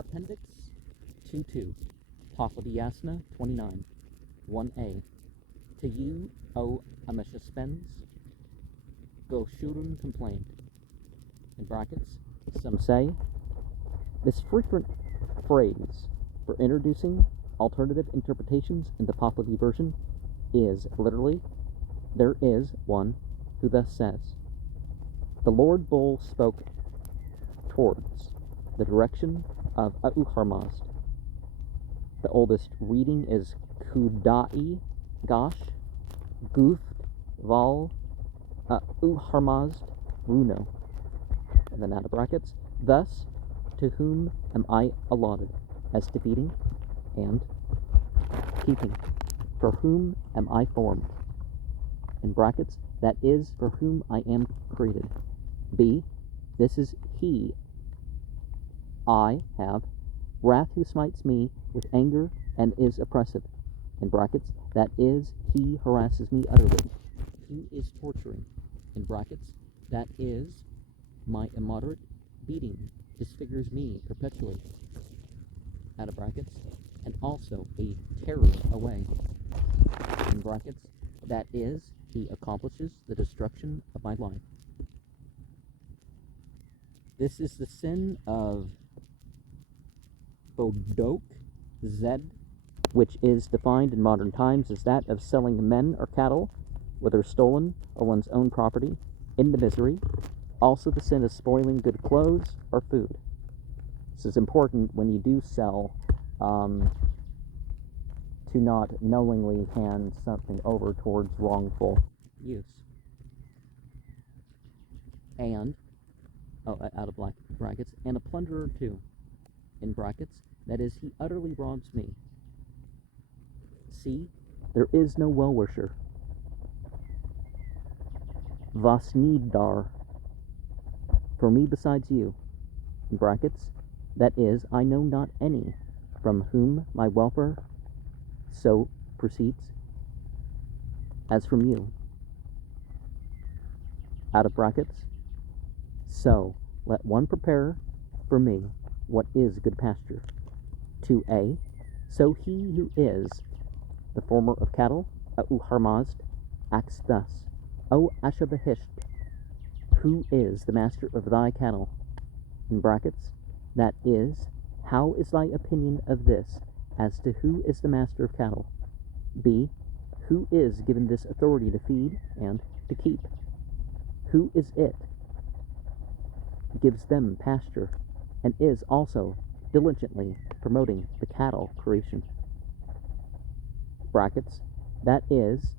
Appendix 2.2 Pahlavi Yasna 29 1a. To you, O Ameshaspens, Goshurun complained. In brackets, some say, this frequent phrase for introducing alternative interpretations in the Pahlavi version is literally, there is one who thus says, the Lord Bull spoke towards the direction of Auharmazd. The oldest reading is Kudai Gosh Guft Val Auharmazd Runo. And then out of brackets, thus to whom am I allotted as defeating and keeping? For whom am I formed? In brackets, that is for whom I am created. B, this is he I have, wrath who smites me with anger and is oppressive. In brackets, that is he harasses me utterly. Who is torturing? In brackets, that is my immoderate beating disfigures me perpetually. Out of brackets, and also a terror away. In brackets, that is he accomplishes the destruction of my life. This is the sin of Bodok Zed, which is defined in modern times as that of selling men or cattle, whether stolen or one's own property, into misery. Also the sin of spoiling good clothes or food. This is important when you do sell, to not knowingly hand something over towards wrongful use. And, out of brackets, and a plunderer too, in brackets, that is, he utterly robs me. See, there is no well-wisher. Vasnidar, for me besides you, in brackets, that is, I know not any from whom my welfare so proceeds as from you. Out of brackets, so let one prepare for me what is good pasture. 2a, so he who is the former of cattle, Auharmazd, acts thus, O Ashabahisht, who is the master of thy cattle? In brackets, that is, how is thy opinion of this as to who is the master of cattle? B, who is given this authority to feed and to keep? Who is it? Gives them pasture and is also diligently promoting the cattle creation. Brackets, that is,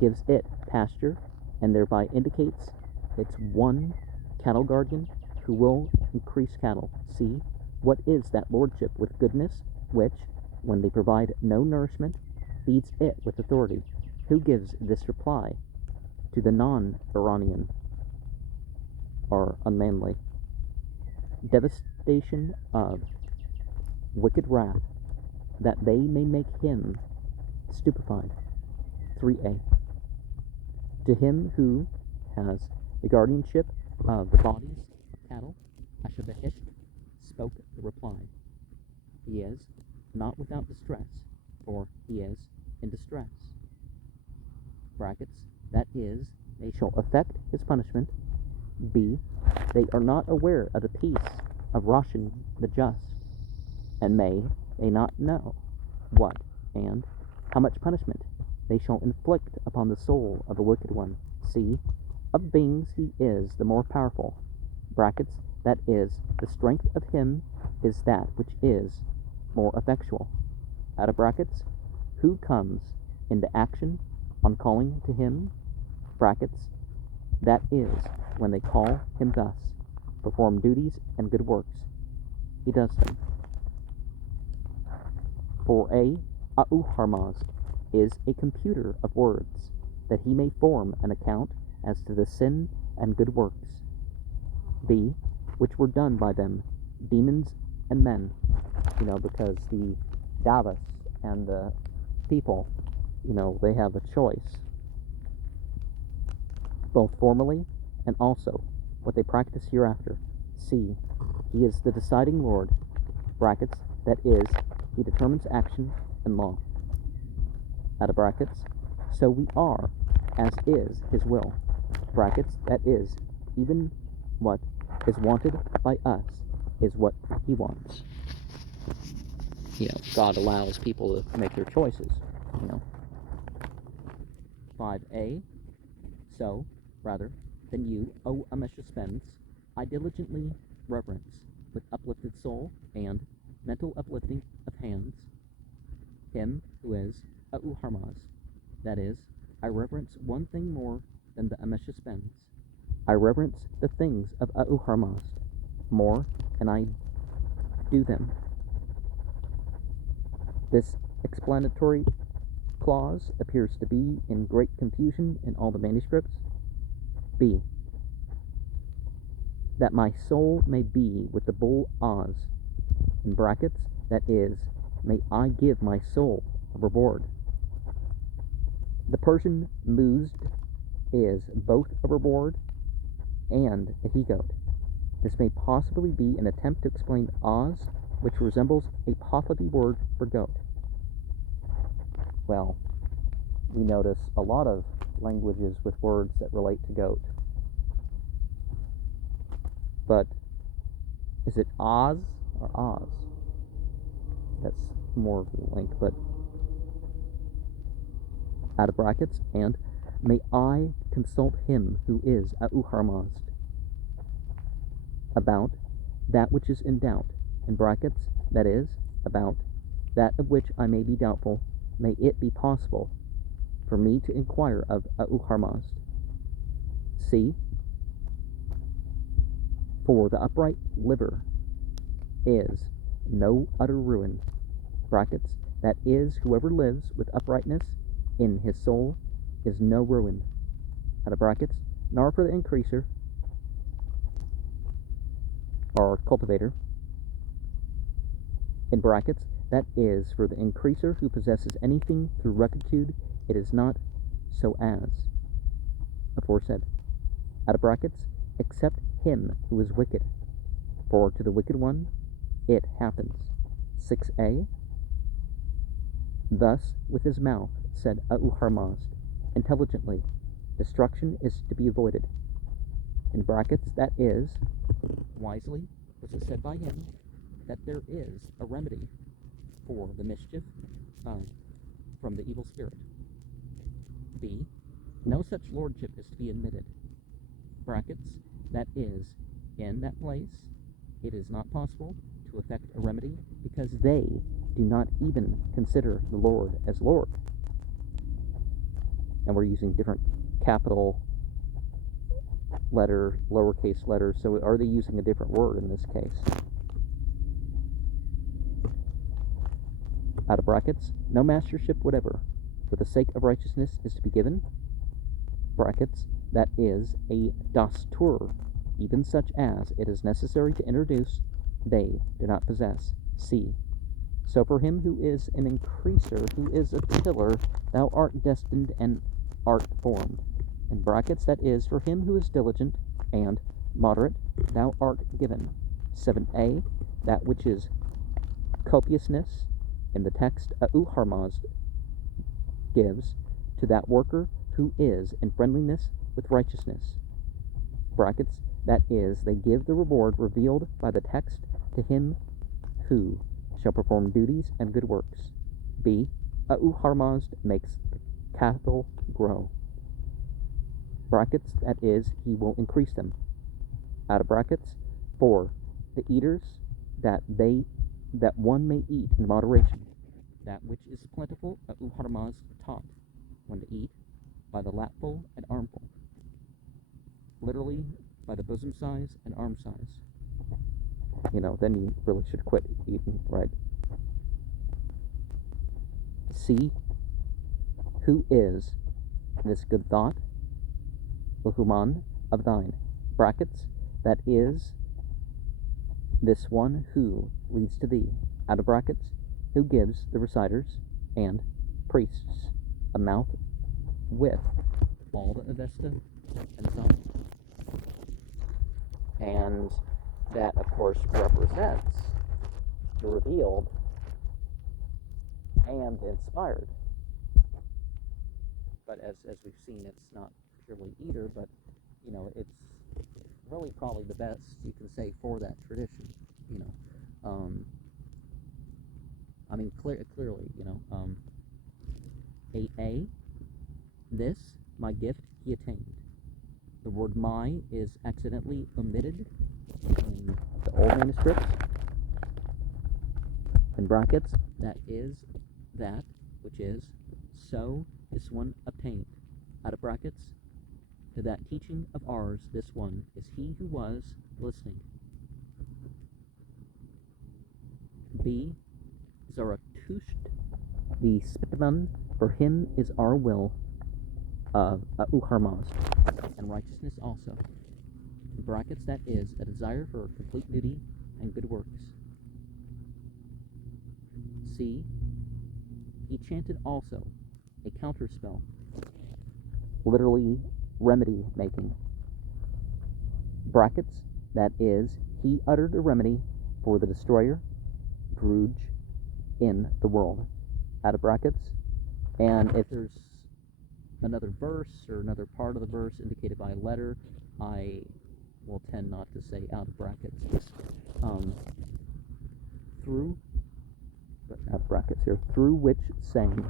gives it pasture and thereby indicates its one cattle guardian who will increase cattle. See, what is that lordship with goodness, which, when they provide no nourishment, feeds it with authority? Who gives this reply to the non-Iranian or unmanly? Devastation of wicked wrath, that they may make him stupefied. 3a. To him who has the guardianship of the bodies of cattle, Ashabahisht spoke the reply. He is not without distress, for he is in distress. Brackets, that is, they shall effect his punishment. B, they are not aware of the peace of Roshan the just, and may they not know what and how much punishment they shall inflict upon the soul of the wicked one. See, of beings he is the more powerful. Brackets, that is, the strength of him is that which is more effectual. Out of brackets, who comes into action on calling to him? Brackets, that is, when they call him thus, perform duties and good works, he does them. 4a, Auharmazd is a computer of words, that he may form an account as to the sin and good works. B, which were done by them, demons and men, because the Davas and the people, they have a choice, both formally and also what they practice hereafter. C, he is the deciding Lord, brackets, that is, he determines action and law, out of brackets, so we are, as is his will, brackets, that is, even what is wanted by us is what he wants. God allows people to make their choices, 5a, so, rather, than you, O Amesha I diligently reverence, with uplifted soul and mental uplifting of hands, him who is A'u Harmaz, that is, I reverence one thing more than the Amesha I reverence the things of A'u Harmaz more, and I do them. This explanatory clause appears to be in great confusion in all the manuscripts. B. That my soul may be with the bull Oz, in brackets, that is, may I give my soul a reward. The Persian muzd is both a reward and a he-goat. This may possibly be an attempt to explain Oz, which resembles a Pahlavi word for goat. Well, we notice a lot of languages with words that relate to goat. But is it Oz or Oz? That's more of the link, but out of brackets, and may I consult him who is A'u Harmaz about that which is in doubt, in brackets, that is, about that of which I may be doubtful, may it be possible for me to inquire of A'u Harmaz. C. For the upright liver is no utter ruin, brackets, that is, whoever lives with uprightness in his soul is no ruin, out of brackets, nor for the increaser, or cultivator, in brackets, that is, for the increaser who possesses anything through rectitude, it is not so as aforesaid, out of brackets, except him who is wicked, for to the wicked one it happens. 6a. Thus with his mouth said A'u Harmaz, intelligently, destruction is to be avoided, in brackets, that is, wisely was it said by him that there is a remedy for the mischief from the evil spirit. B. No such lordship is to be admitted, brackets, that is, in that place it is not possible to effect a remedy because they do not even consider the Lord as Lord. And we're using different capital letter, lowercase letters, so are they using a different word in this case? Out of brackets, no mastership whatever, for the sake of righteousness, is to be given, brackets, that is, a dastur, even such as it is necessary to introduce, they do not possess. C. So for him who is an increaser, who is a tiller, thou art destined and art formed, in brackets, that is, for him who is diligent and moderate, thou art given. 7a. That which is copiousness, in the text, A'u Harmaz gives to that worker who is in friendliness with righteousness, brackets, that is, they give the reward revealed by the text to him who shall perform duties and good works. B. A'u Harmaz makes the cattle grow, brackets, that is, he will increase them, out of brackets, for the eaters, that one may eat in moderation, that which is plentiful, A'u Harmaz taught when to eat by the lapful and armful, literally by the bosom size and arm size. Then you really should quit eating, right? C. Who is this good thought, Uhuman, of thine, brackets, that is, this one who leads to thee, out of brackets, who gives the reciters and priests a mouth with all the Avesta and some. And that, of course, represents revealed and inspired. But as we've seen, it's not purely either, but it's really probably the best you can say for that tradition. I mean, clearly, 8a, this, my gift, he attained. The word my is accidentally omitted in the old manuscripts. In brackets, that is that which is, so this one obtained. Out of brackets, to that teaching of ours, this one is he who was listening. B. Zarathusht, the Spitman, for him is our will of Uharmaz, and righteousness also. In brackets, that is a desire for complete duty and good works. C. He chanted also a counterspell, literally remedy making. Brackets, that is, he uttered a remedy for the destroyer, Druj, in the world. Out of brackets, and if there's another verse or another part of the verse indicated by a letter, I will tend not to say out of brackets. Out of brackets here, through which saying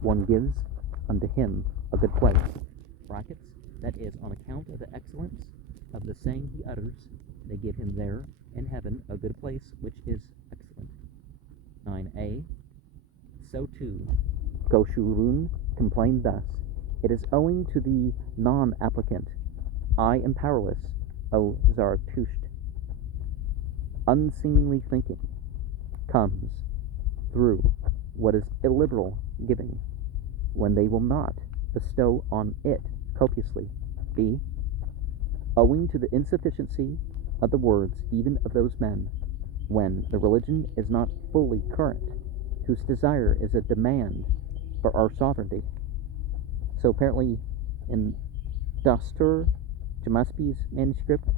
one gives unto him a good place. Brackets, that is, on account of the excellence of the saying he utters, they give him there in heaven a good place, which is excellent. 9a, so too, Goshurun complained thus, it is owing to the non-applicant, I am powerless, O Zarathusht. Unseemingly thinking comes through what is illiberal giving, when they will not bestow on it copiously. B. Owing to the insufficiency of the words even of those men, when the religion is not fully current, whose desire is a demand for our sovereignty. So apparently in Dastur Jamaspi's manuscript,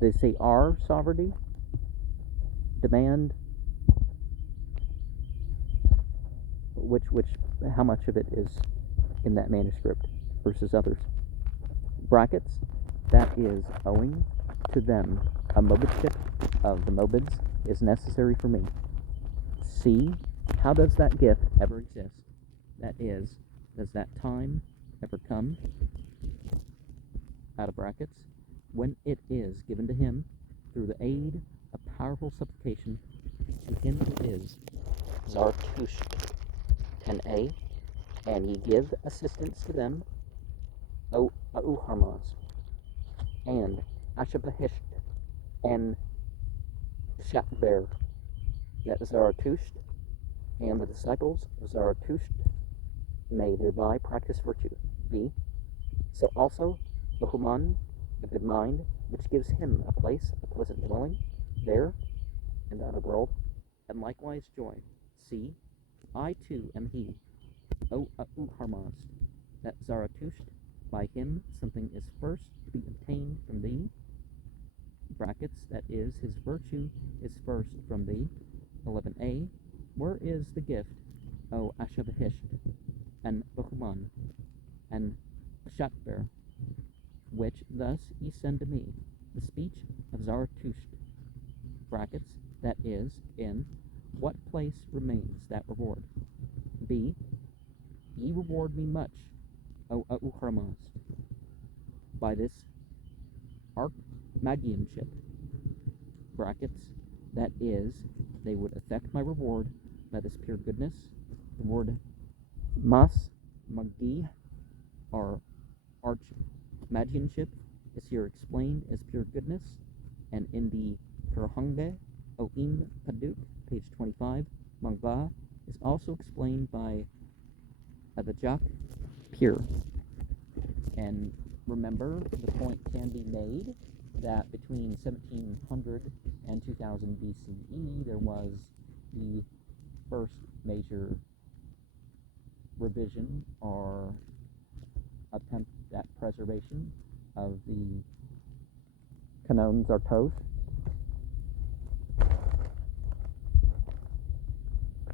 they say our sovereignty, demand, how much of it is in that manuscript versus others. Brackets, that is owing to them a mobidship of the mobids is necessary for me. C, how does that gift ever exist? That is, does that time ever come? Out of brackets, when it is given to him through the aid of powerful supplication to him who is Zarathusht. 10a, and ye give assistance to them, O Uharmaz, and Ashabahisht, and Shatber, that Zarathusht, and the disciples of Zarathusht may thereby practice virtue. B. So also Bahuman, the good mind, which gives him a place, a pleasant dwelling, there, in the other world, and likewise joy. C. I too am he, O Uharmaz, that Zarathusht, by him something is first to be obtained from thee, brackets, that is, his virtue is first from thee. 11a, where is the gift, O Ashabahisht, and Bahuman, and Shatber, which thus ye send to me, the speech of Zarathusht, brackets, that is, in what place remains that reward? B. Ye reward me much, O Uharmaz, by this archmagianship, brackets, that is, they would affect my reward by this pure goodness. The word mas magi, or archmagianship, is here explained as pure goodness, and in the Perhunge Oim Paduk, page 25, Manga is also explained by Avajak, pure. And remember, the point can be made that between 1700 and 2000 BCE, there was the first major revision or attempt at preservation of the Canon Zartos.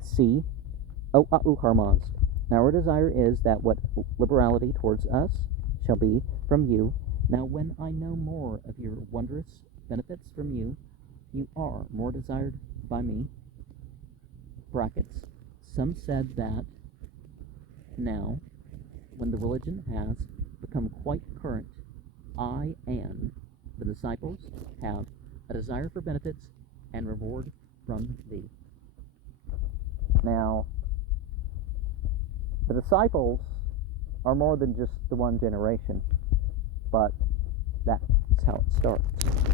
C. O harmazed. Now our desire is that what liberality towards us shall be from you. Now when I know more of your wondrous benefits from you, you are more desired by me. Brackets. Some said that now, when the religion has become quite current, I and the disciples have a desire for benefits and reward from thee. Now, the disciples are more than just the one generation, but that's how it starts.